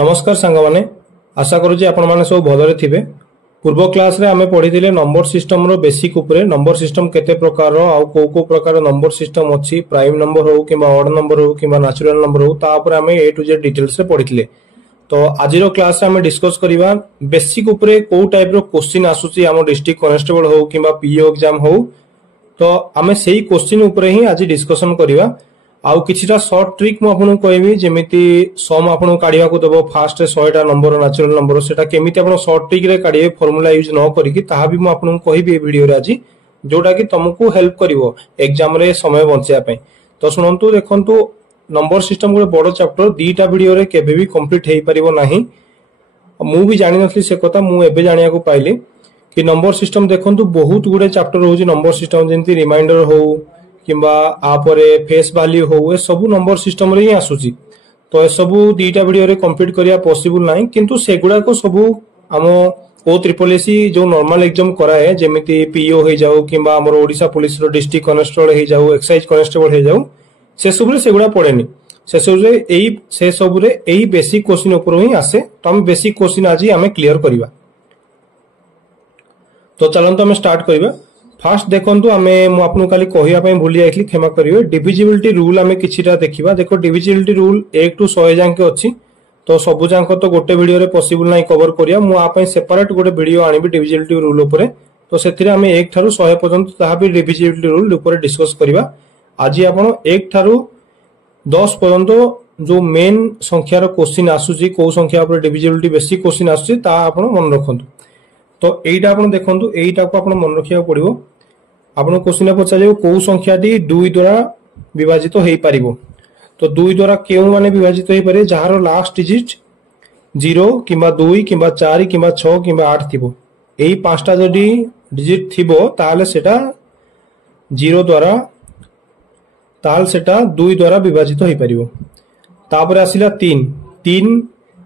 नमस्कार सांग माने आशा करूँ आपण मैंने सब भलरे थिबे। पूर्व क्लास रे आमे पढ़ी नंबर सिस्टम रो बेसिक उपरे नंबर सिस्टम केते प्रकार आउ को प्रकार नंबर सिस्टम अछि प्राइम नंबर हो किबा ऑड नंबर हो किबा नेचुरल नंबर हो ता ऊपर आमे ए टू जेड डिटेल्स रे पढ़िथिले। तो आज रो क्लास रे आमे डिस्कस करिवा बेसिक उपरे को टाइप रो क्वेश्चन आसुची हमो डिस्ट्रिक्ट कांस्टेबल हो किबा पीओ एग्जाम हो। तो आमे सेही क्वेश्चन उपरे ही आज डिस्कशन करिवा। आउ किछिटा शॉर्ट ट्रिक मु आपन कहबी जेमिति सम आपन काढिया को देबो फास्ट 100टा नंबर नेचुरल नंबर सेटा केमिति आपन शॉर्ट ट्रिक रे काढिए फार्मूला यूज न करिकि ताहा भी मु आपन कहबी ए वीडियो रे आज जोटा कि तुमको हेल्प करिवो एग्जाम रे समय बंचिया पय। तो सुनंतु देखंतु नंबर सिस्टम गोटे बड़ चैप्टर दीटा वीडियो रे केबे भी कंप्लीट हेई परिवो नाही। मु भी जानि नथली से कथा मु एबे जानिया को पाइली कि नंबर सिस्टम देखंतु बहुत गुडे चैप्टर होची नंबर सिस्टम जेंति रिमाइंडर हो किंबा आपरे फेस वैल्यू हो ए सब नंबर सिस्टम रे ही आसुची। तो ए सब दीटा वीडियो रे कंप्लीट करिया पॉसिबल नाही किंतु सेगुडा को सब आमो ओ ट्रिपल एसी जो नॉर्मल एग्जाम कराए जेमिति पीओ हे जाऊ किंबा हमर ओडिसा पुलिस रो डिस्ट्रिक्ट कांस्टेबल हे जाऊ एक्साइज कांस्टेबल हे जाऊ से सब रे सेगुडा पड़ेनी से सब रे एई बेसिक क्वेश्चन ऊपर ही आसे। तो हम बेसिक क्वेश्चन आज हमें क्लियर करिवा। तो चलंतु हमें स्टार्ट करिवा। फास्ट देखंतु आमे मु आपन काली कहिया पय भूली जाइखली क्षमा करिवे। डिविजिबिलिटी रूल आमे किछिटा देखिबा। देखो डिविजिबिलिटी रूल 1 टू 100 जांके अछि। तो सब जांको तो गोटे वीडियो रे पॉसिबल नाही कवर करिया मु आपय सेपरेट गोटे वीडियो आनिबि डिविजिबिलिटी रूल ऊपर। तो सेथिरे आमे 1 थारु 100 पर्यंत ताहा भी डिविजिबिलिटी रूल ऊपर डिस्कस करिबा। आज आपन 1 थारु 10 पर्यंत जो मेन संख्या रो क्वेश्चन आसुची को संख्या ऊपर डिविजिबिलिटी बेसिक क्वेश्चन आसुची ता आपन मन रखंतु। तो एइटा आपन देखंतु एइटा को आपन मन रखिया पड़िबो। आपन क्वेश्चन पचारे को संख्याटी 2 द्वारा विभाजित हो पारिबो। तो 2 द्वारा केउ माने विभाजित हो पारे जहार लास्ट डिजिट 0 किबा 2 किबा 4 किबा 6 किबा 8 थिबो। एई पांचटा जदी डिजिट थिबो ताले सेटा 0 द्वारा ताल सेटा 2 द्वारा विभाजित हो पारिबो। तापर आसिला 3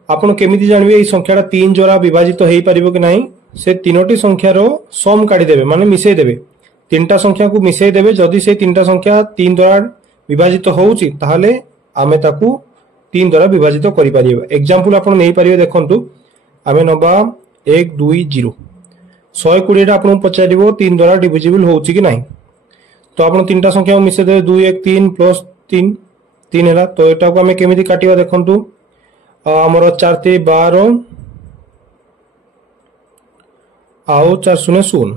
आपन केमिति जानबे एई संख्याटा 3 द्वारा विभाजित हो पारिबो कि नाही। से तीनोटी संख्यार सम काढी देबे माने मिसै देबे। तीनटा संख्या को मिसै देबे जदि से तीनटा संख्या 3 द्वारा विभाजित होउची ताहाले आमे ताकू 3 द्वारा विभाजित करि पारिबो। एग्जांपल आपन नै पारिबे देखंतु आमे नबा 1 2 0 120 टा आपन पचारिबो 3 द्वारा डिविजिबल होउची कि नाही। तो आपन तीनटा संख्या को मिसै देबे 2 1 3 प्लस 3 3 हैला। तो एटा को आमे केमिति काटिबा देखंतु हमर 4 3 12 आउ 4 0 0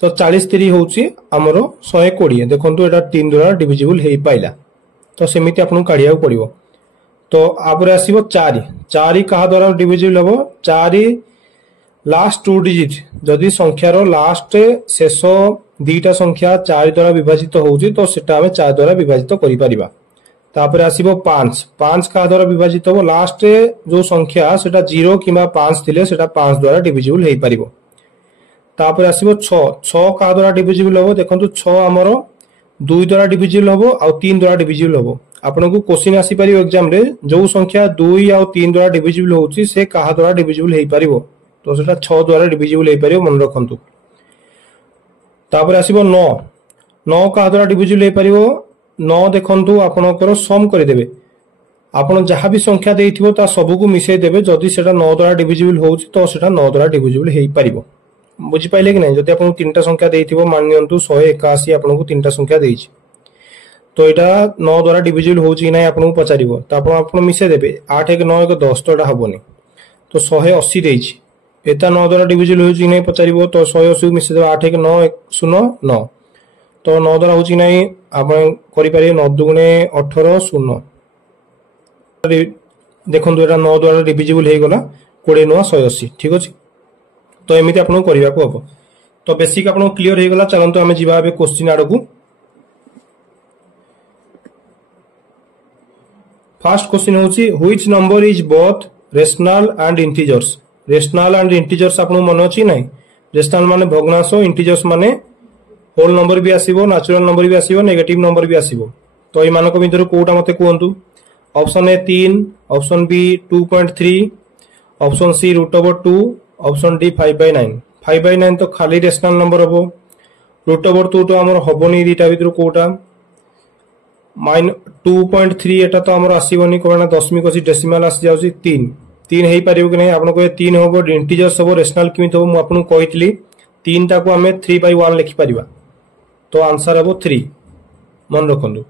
तो 40 3 होउची हमर 120 देखंतु एटा 3 द्वारा डिविजिबल हेई पाइला। तो सेमिति आपन काढिया पड़िबो। तो आपर आसीबो 4 कहा द्वारा डिविजिबल हबो 4 लास्ट 2 डिजिट जदि संख्या रो लास्ट शेष दीटा संख्या 4 द्वारा विभाजित होउची तो सेटा हमें 4 द्वारा विभाजित करि परिबा। तापर आसीबो 5 कहा द्वारा विभाजित हबो लास्ट जो संख्या सेटा 0 किबा 5 थिले सेटा 5 द्वारा डिविजिबल हेई परिबो। तापर आसीबो 6 का द्वारा डिविजिबल हबो देखंतु 6 हमरो 2 द्वारा डिविजिबल हबो आ 3 द्वारा डिविजिबल हबो। आपन को क्वेश्चन आसी परियो एग्जाम रे जो संख्या 2 आ 3 द्वारा डिविजिबल होउची से का द्वारा डिविजिबल हेई परिबो। तो सेटा 6 द्वारा डिविजिबल हेई परियो मन रखंतु। तापर आसीबो 9 का द्वारा डिविजिबल हेई परिबो 9 देखंतु आपनकर सम करि देबे। आपन जहा भी संख्या देइथिबो ता सब को मिसै देबे जदि सेटा 9 द्वारा डिविजिबल होउची तो सेटा 9 द्वारा डिविजिबल हेई परिबो। बुझी पाइले कि नहीं। जदि आपन तीनटा संख्या देइथिबो मान नियंतु 181 आपन को तीनटा संख्या देइछि तो एटा 9 द्वारा डिविजिबल होउछि कि नाही आपन को पचारिबो। त आपन मिसै देबे 8 1 9 1 10 तो एटा हबोनी। तो 180 देइछि एटा 9 द्वारा डिविजिबल होउछि कि नाही पचारिबो। तो 180 को मिसै देबे 8 1 9 1 0 9 तो 9 द्वारा होउछि कि नाही आपन करि पारे 9 दुगुणे 18 0 देखंतु एटा 9 द्वारा डिविजिबल हेई गला 20 9 180 ठीक अछि। तो एमिति आपन करिया को हबो। तो बेसिक आपन क्लियर हे गला। चलंतु हमें जिबा बे क्वेश्चन आडकू। फर्स्ट क्वेश्चन होची which number is both rational and integers. Rational and integers आपन मन अछि नै। रेशनल माने भग्नांश इंटीजर्स माने होल नंबर भी आसीबो नेचुरल नंबर भी आसीबो नेगेटिव नंबर भी आसीबो। तो ए मानको भितर कोटा मते कोंतु। Option A 3 option B 2.3 option C √2 option D 5/9 5/9 तो खाली रेशनल नंबर हबो। √2 तो हमर हबोनी दीटा भितर कोटा 2.3 एटा तो हमर आसीबोनी कोना दशमिक अछि डेसिमल आसी जाउची 3 3 हेई पारिबो कि नहीं आपन कहे 3 होबो इंटीजर्स होबो रेशनल किमित होबो मु आपन कहितली 3 टा को हमें 3/1 लिखि परिबा तो आंसर होबो 3 मन रखंदु।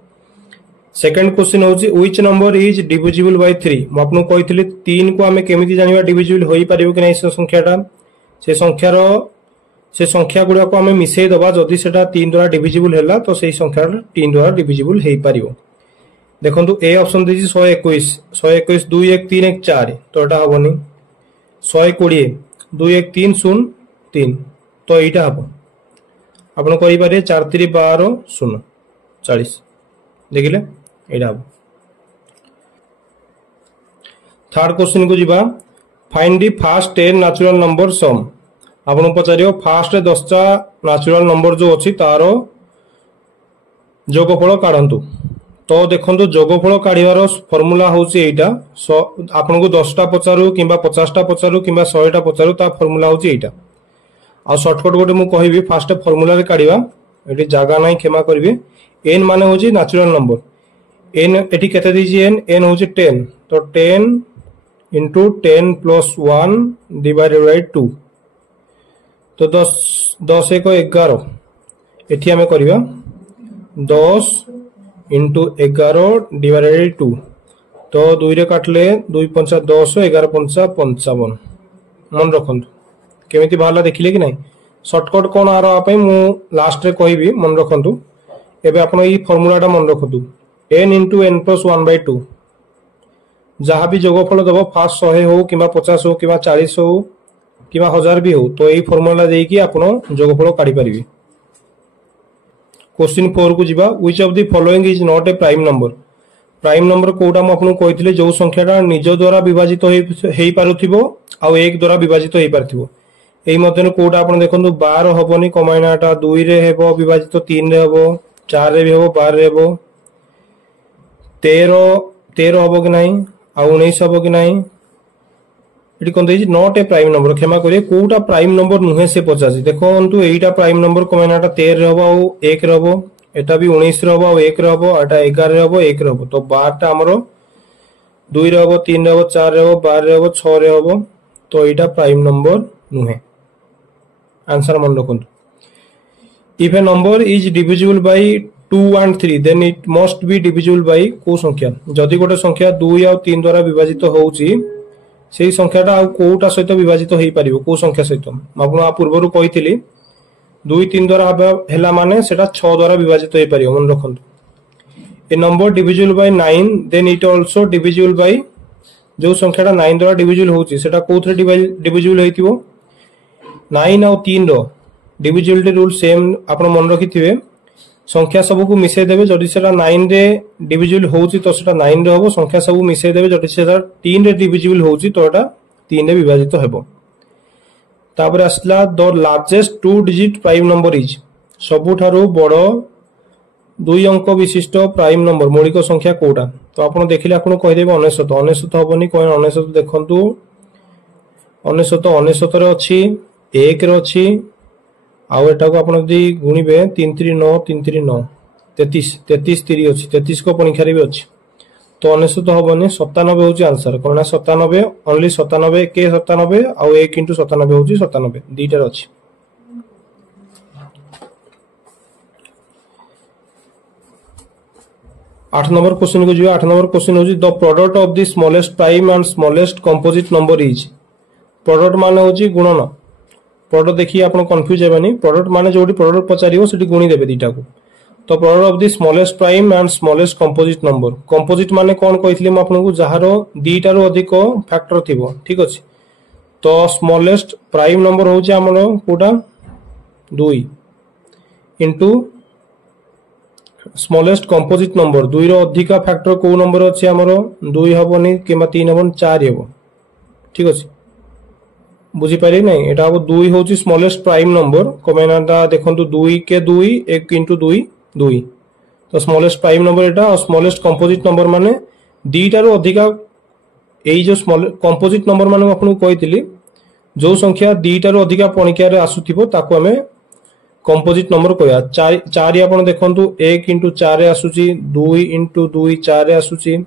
सेकंड क्वेश्चन होची which number is divisible by 3 मु आपन कहितली 3 को हमें केमिति जानिबा डिविजिबल होई पारिबो कि नहीं से संख्याटा से संख्या गुडा को हमें मिसई दबा जदि सेटा 3 द्वारा डिविजिबल हैला तो सेही संख्याटा 3 द्वारा डिविजिबल हेई पारिबो। देखंतु ए ऑप्शन देछि 121 121 2 1 3 1 4 तो एटा हबोनी 120 2 1 3 0 3 तो एटा हबो आपण कहि पारे 4 3 12 0 40 देखिले एटा हबो। थर्ड क्वेश्चन को जिबा find the first 10 natural number sum आपण पचारियो फर्स्ट 10 टा नेचुरल नंबर जो अछि तारो जोगफल काढंतु तो देखंतु जोगफल काढिवार फार्मूला होची एटा आपन को 10 टा पचारू किबा 50 टा पचारू किबा 100 टा पचारू ता फार्मूला होची एटा आ शॉर्टकट गोटे मु कहिबी फर्स्ट फार्मूला रे काढिबा एटी जागा नाही क्षमा करबी n माने होची नेचुरल नंबर n एटी केते दिजी n होची 10 तो 10 into 10 plus 1 divided by 2 तो 10 1 11 एठी हमें करिबा 10 into 11 divided by 2 तो 2 रे काटले 2 5 10 11 5 55 मन रखंतु केमिति भाला देखिले कि नहीं शॉर्टकट कोन आरो आपै मु लास्ट रे कहिबी मन रखंतु एबे आपण ई फार्मूलाटा मन रखंतु n into n plus 1 by 2 जहाँ भी जोगफल दबो फास्ट 100 हो किबा 50 हो किबा 40 हो किबा 1000 भी हो तो एई फार्मूला देई कि आपण जोगफल काढी परिबी। क्वेश्चन 4 को जिबा which of the following is not a prime number कोडा म आपन कहितले जो संख्याटा निज द्वारा विभाजित हेई पारुथिबो आ 1 द्वारा विभाजित हेई पारथिबो एई मध्यन कोडा आपन देखंतु 12 हबोनी कमाइनाटा 2 रे हेबो विभाजित 3 रे हेबो 4 रे भी हेबो 12 रे हेबो 13 हबो कि नहीं आ 19 हबो कि नहीं एटी कोन देछि नॉट ए प्राइम नंबर क्षमा करिए कोटा प्राइम नंबर नुहे से पचासी देखंतु एटा प्राइम नंबर कमाइनाटा 13 रे हबो आ 1 रे हबो एटा भी 19 रे हबो आ 1 रे हबो एटा 11 रे हबो 1 रे हबो तो 12 टा हमरो 2 रे हबो 3 रे हबो 4 रे हबो 12 रे हबो 6 रे हबो तो एटा प्राइम नंबर नुहे आंसर मन रखंतु। If a number is divisible by 2 and 3 then it must be divisible by को संख्या जदि गोटे संख्या 2 या 3 द्वारा विभाजित होउची सेही संख्याटा आ कोटा सहित विभाजित हेई परिबो को संख्या सहित आपण आ पूर्वरु कहितली 2 3 द्वारा हेला माने सेटा 6 द्वारा विभाजित हेई परिबो मन रखंतु। A number divisible by 9 then it also divisible by जो संख्याटा 9 द्वारा डिविजिबल होउची सेटा कोथरे डिविजिबल हेतिबो 9 और 3 रो डिविजिबिलिटी रूल सेम आपण मन रखिथिबे संख्या सब को मिसे देबे जदि सेटा 9 रे डिविजिबल होउची तो सेटा 9 रे होबो संख्या सब मिसे देबे जदि सेटा 3 रे डिविजिबल होउची तो एटा 3 रे विभाजित हेबो। तापर आसला the largest 2 digit prime number is सबुठारो बड़ो 2 अंक विशिष्ट प्राइम नंबर मौलिक संख्या कोटा तो आपण देखिले आपण कहि देबे 99 हबोनी कोन 99 देखंतु 99 रे अछि 1 रे अछि आउ एटा को आपण जदी गुणिबे 339 339 33 33 3 अछि 33 को परीक्षा रे भी अछि तो 99 हबोनी 97 होची आंसर कोना 97 ओनली 97 के 97 आउ 1 * 97 होची 97 दीटा अछि। 8 नंबर क्वेश्चन को जियो 8 नंबर क्वेश्चन होची the product of the smallest prime and smallest composite number is product माने होची गुणन प्रोडक्ट देखिए आपण कंफ्यूज हेबानी प्रोडक्ट माने जोडी प्रोडक्ट पचारियो सेठी गुणी देबे दीटा को तो product of the smallest prime and smallest composite number composite माने कोन कहितले म आपन को जहारो दीटा रो अधिक फैक्टर थिबो ठीक अछि तो स्मॉलेस्ट प्राइम नंबर होची हमरो कोटा 2 इनटू स्मॉलेस्ट कंपोजिट नंबर 2 रो अधिक फैक्टर को नंबर अछि हमरो 2 हबोनी किमा 3 हबोनी 4 हेबो ठीक अछि बुझी पारे नहीं एटा अब 2 होची स्मॉलेस्ट प्राइम नंबर कमेनाटा देखंतु 2 के 2 1 * 2 2 तो स्मॉलेस्ट प्राइम नंबर एटा और स्मॉलेस्ट कंपोजिट नंबर माने दीटा रो अधिका एई जो स्मॉल कंपोजिट नंबर माने आपन को कहितली जो संख्या दीटा रो अधिका पणिका रे आसुथिबो ताको हमें कंपोजिट नंबर कहया 4 आपन देखंतु 1 * 4 आसुची 2 * 2 4 आसुची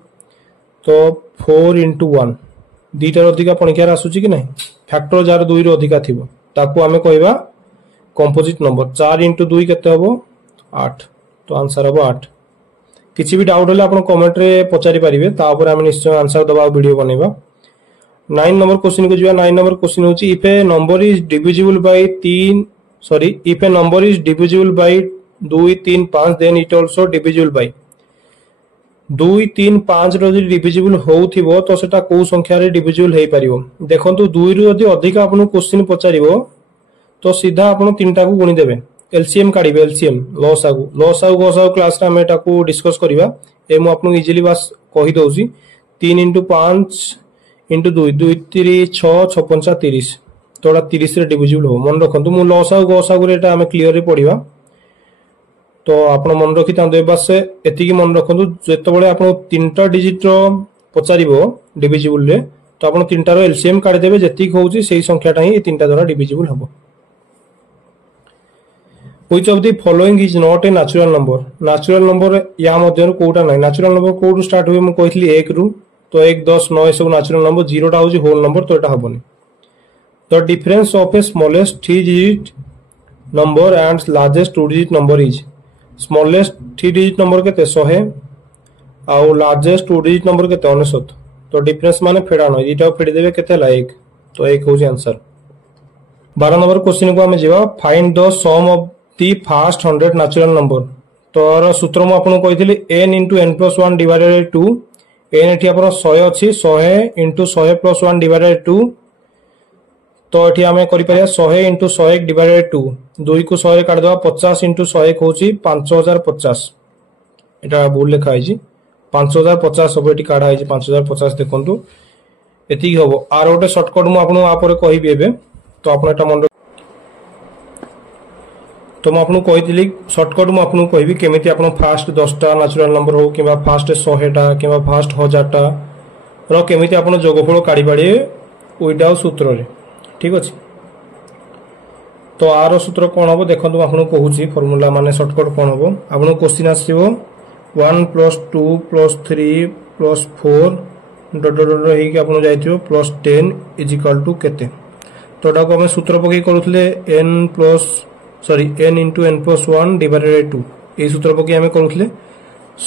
तो 4 * 1 दुईटार अधिका पणिकार आसुची कि नहीं फैक्टर जार 2 रो अधिका थिबो ताकू आमे कहबा कंपोजिट नंबर 4 × 2 केते हबो 8 तो आंसर हबो 8 किछि भी डाउट होले आपण कमेंट रे पचारि परिबे ता ऊपर आमे निश्चय आंसर दबा वीडियो बनेबा 9 नंबर क्वेश्चन को जिवा 9 नंबर क्वेश्चन होची if a number is divisible by 3 sorry if a number is divisible by 2 3 5 then it also divisible by 2 3 5 रो डिविजिबल होउथिबो तो सेटा को संख्या रे डिविजिबल हेई परिबो देखंतु 2 रो यदि अधिक आपन क्वेश्चन पचारिबो तो सीधा आपन तीनटा को गुणी देबे एलसीएम काढिबे एलसीएम लसागु गोसागु क्लास रे हम एटा को डिस्कस करिबा ए मु आपन इजीली बस कहि दउची 3 × 5 × 2 2 3 6 6 5 30 तोड़ा 30 रे डिविजिबल हो मन रखंतु मु लसागु गोसागु रे एटा हम क्लियर रे पढिबा तो आपण मन रखि तांदे बस एति की मन रखंतु जेते बळे आपण तीनटा डिजिट रो पचारिबो डिविजिबल रे तो आपण तीनटा रो एलसीएम काढि देबे जेति होउची सेही संख्याटा ही तीनटा द्वारा डिविजिबल हबो Which of the following is not a natural number? Natural number या मध्य कोटा नहीं natural number कोड स्टार्ट हुए मैं कहली 1 रु तो 1 10 9 सब natural number 0 टा होची होल नंबर तो एटा हबनी The difference of a smallest 3 digit number and largest 2 digit number is smallest 3 digit number केते 100 आउ largest 2 digit number केते 99 तो डिफरेंस माने फेडानो इटा फेडी देबे केते ला 1 तो 1 होची आंसर 12 नंबर क्वेश्चन को हमें जेबा find the sum of the first 100 natural number तो सूत्र मु आपन कहितली n * n + 1 divided by 2 n एठी आपन 100 अछि 100 * 100 + 1 डिवाइडेड 2 तो एठी हमें करि परिया 100 * 101 डिवाइडेड 2 2 को 100 रे काट दवा 50 * 101 होची 5050 एटा भूल लिखा आइजी 5050 सब एठी काढा आइजी 5050 देखंतु एति हबो आर ओटे शॉर्टकट मु आपन आ परे कहिबे एबे तो आपन एटा मन तो मैं आपको कही शॉर्टकट मु आपको कहबी केमिति आपन फास्ट 10टा नेचुरल नंबर हो किबा फास्ट 100टा किबा फास्ट 1000टा रो केमिति आपन जोगफल काढी पाड़े विदाउट सूत्र रे ठीक अछि तो आरो सूत्र कोन होबो देखंतु आपन कहूची फार्मूला माने शॉर्टकट कोन होबो आपन क्वेश्चन आसीबो 1 + 2 + 3 + 4 डॉट डॉट हे कि आपन जाइथियो +10 = केते तो एटा को हम सूत्र पकई करूथले n × n + 1 डिवाइडेड 2 ए सूत्र पकई हम करूथले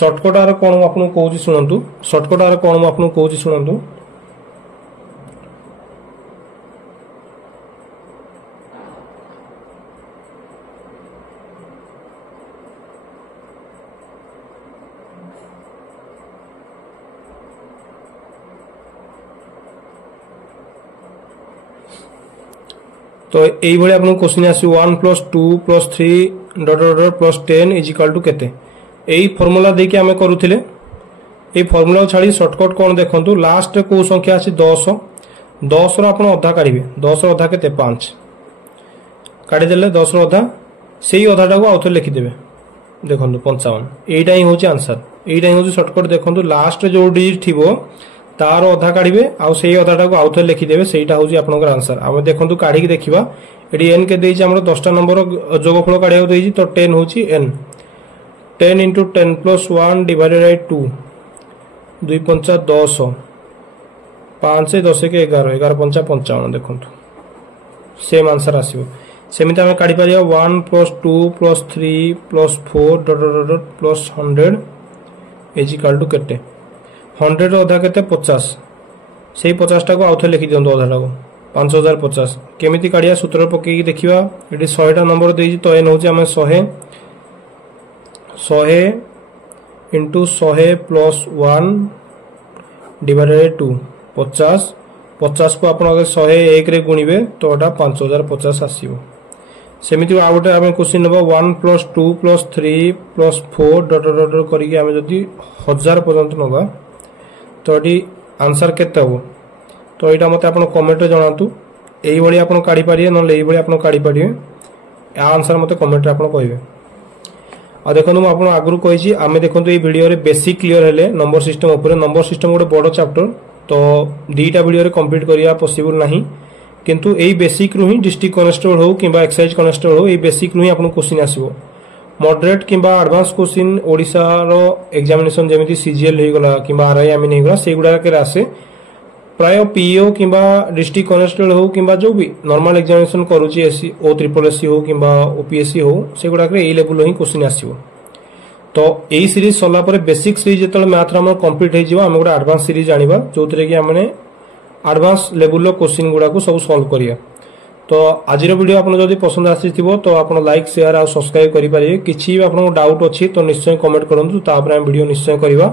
शॉर्टकट आर कोन आपन कहूची सुनंतु शॉर्टकट आर कोन आपन कहूची सुनंतु तो एई भली आपन क्वेश्चन आसी 1 + 2 + 3 डॉट डॉट +10 = केते एई फार्मूला दे के हमें करूथिले एई फार्मूला छाडी शॉर्टकट कोन देखंतु लास्ट को संख्या आसी 10 10 रो आपन अधा काढिबे 10 रो अधा केते 5 काढि देले 10 रो अधा सेही अधाटा को आउथर लिखि देबे देखंतु 55 एईटा ही होची आंसर एईटा ही होची शॉर्टकट देखंतु लास्ट जो डिजिट थिबो तार अधा काढिबे आ सेही अधाटा को आउथर लिखि देबे सेहीटा होची आपनकर आंसर हम देखंतु काढी के देखिबा एडी n के देइछि हमर 10टा नंबर जोगफल काढियो देइछि तो 10 होची n 10 * 10 + 1 डिवाइडेड बाय 2 2 5 10 5 10 के 11 11 5 55 देखंतु सेम आंसर आसीबो सेमिता हम काढी परिया 1 + 2 + 3 + 4 डॉट डॉट डॉट +100 = केते 100 रो अधा केते 50 सेही 50 टा को आउथे लिखि दियंतो अधाटा को 5050 केमिति काढिया सूत्र पकेई देखिबा एडी 100 टा नंबर देइछि तो n होछि हम 100 * 100 + 1 डिवाइडेड 2 50 50 को आपण अगर 101 रे गुणिबे तो एटा 5050 आसीबो सेमिति आ गोटे हम क्वेश्चन नबो 1 + 2 + 3 + 4 डॉट डॉट डॉट करी के हम जदी 1000 पर्यंत नबा तो एटी आंसर केते हो तो एटा मते आपण कमेंट रे जणातु एई भली आपण काढी पारिए न एई भली आपण काढी पारिए आ आंसर मते कमेंट रे आपण कहिबे आ देखनु म आपण आगरु कहिछि आमे देखंतु ए वीडियो रे बेसिक क्लियर हेले नंबर सिस्टम ऊपर नंबर सिस्टम गोटे बड़ चैप्टर तो दीटा वीडियो रे कंप्लीट करिया पॉसिबल नाही किंतु एई बेसिक रु ही डिस्ट्रिक्ट कॉन्स्टेबल हो किबा एक्साइज कॉन्स्टेबल हो एई बेसिक रु ही आपण क्वेश्चन आसीबो मॉडरेट किबा एडवांस क्वेश्चन ओडिसा रो एग्जामिनेशन जेमिति सीजीएल हे गला किबा आरआई आमिन हे गला से गुडा के रासे प्राय पीओ किंबा डिस्ट्रिक्ट कनेस्टेबल हो किंबा जो भी नॉर्मल एग्जामिनेशन करूची एससी ओ ट्रिपल एससी हो किंबा ओपीएससी हो से गुडा ए लेवल ही क्वेश्चन आसीबो। तो यही सीरीज सरला पर बेसिक सीरीज जो मैथ रे कंप्लीट हो गोटे एडवांस सीरीज आनिबा जो कि आम एडवांस लेवल क्वेश्चन गुडा को सब सॉल्व करिया। तो आज वीडियो आपन जदि पसंद आसीथिबो तो आपन लाइक शेयर और सब्सक्राइब करि पारिबे। किछि आपन डाउट अछि तो निश्चय कमेंट करंतु, तापर हम वीडियो निश्चय करिबा।